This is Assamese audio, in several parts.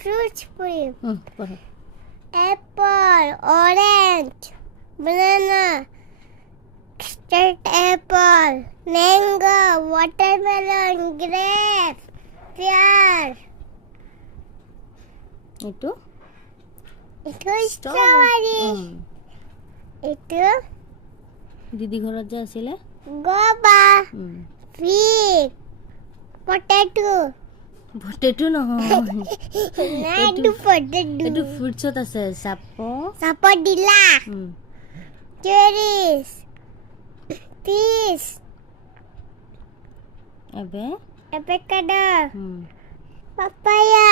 fruits for you. পড়ো। Apple, orange, banana, custard apple, mango, watermelon, grape, pear. এইটো Itu strawberry. Itu দিদি ঘৰত যে আছিলে guava, fig, potato. পটেটো নহয় Nah, itu potato. এইটো ফ্ৰুটছত আছে চাপ Sapodilla, cherries, peas, এবে avocado, papaya.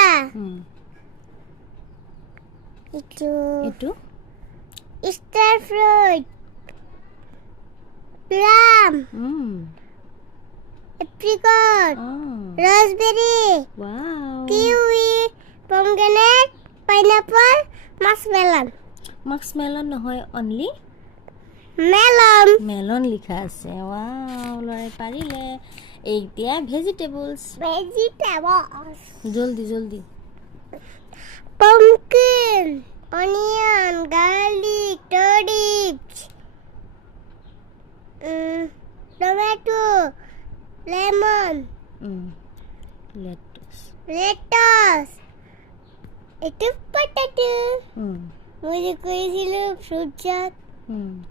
Itu এইটো star fruit, plum, apricot, raspberry, wow kiwi, pomegranate, pineapple, muskmelon. Muskmelon নহয় অনলি Melon, মেলন লিখা আছে ওয়াও লৰাই পাৰিলে এতিয়া ভেজিটেবলছ vegetables, জলদি জলদি pumpkin, onion, garlic, turnips, tomato, lemon, lettuce lettuce. Itu potato. मुझे कोई सी लोग फ्रूट चाट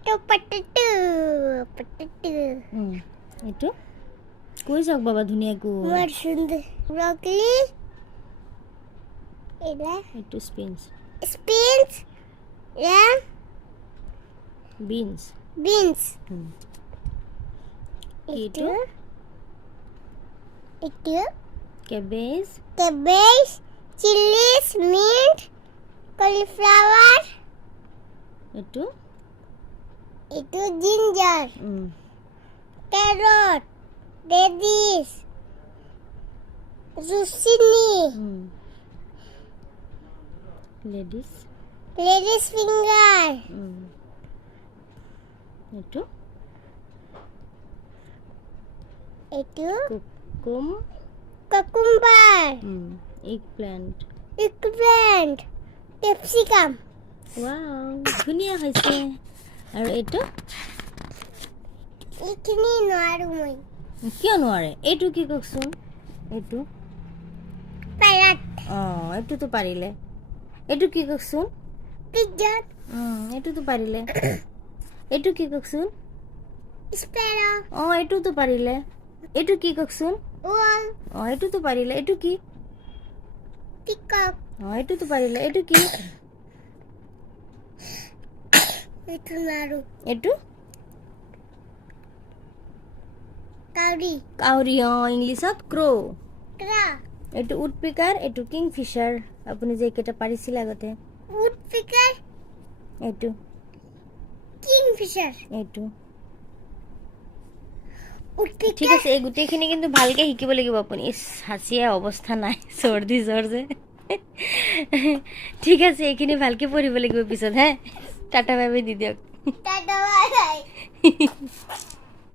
तो potato. এইটো কৈ যাওক বাবা ধুনীয়াকৈ बहुत सुंदर broccoli. इला এইটো স্পিনছ spinach. Yeah, বিনছ beans. এইটো Itu cabbage cabbage, chilies, mint, cauliflower. এইটো Itu ginger, carrot, radish, zucchini, ladies ladies finger. এইটো Itu কুকুম cucumber, egg plant eggplant, capsicum. Wow ধুনীয়া হৈছে আৰু এইটো Ikini নোৱাৰো মই কিয় নোৱাৰে এইটো কি কওকচোন এইটো parrot, এইটোতো পাৰিলে এইটো কি কওকচোন pigeon, এইটোতো পাৰিলে এইটো কি কওকচোন sparrow, এইটোতো পাৰিলে এইটো কি কওকচোন owl, এইটোতো পাৰিলে এইটো কি peacock. এইটোতো পাৰিলে এইটো কি Itu নোৱাৰো এইটো কাউৰী কাউৰী ইংলিছত ক্ৰ crow, এইটো উডপিকাৰ এইটো কিংফিচাৰ আপুনি যে এইকেইটা পাৰিছিল আগতে woodpecker, এইটো kingfisher. এইটো ঠিক woodpecker, আছে এই গোটেইখিনি কিন্তু ভালকৈ শিকিব লাগিব আপুনি হাঁচিয়ে অৱস্থা নাই চৰ্দি জ্বৰ যে ঠিক আছে এইখিনি ভালকৈ পঢ়িব লাগিব পিছত হে টাটা বাই বাই দি দিয়ক Tata bye bye.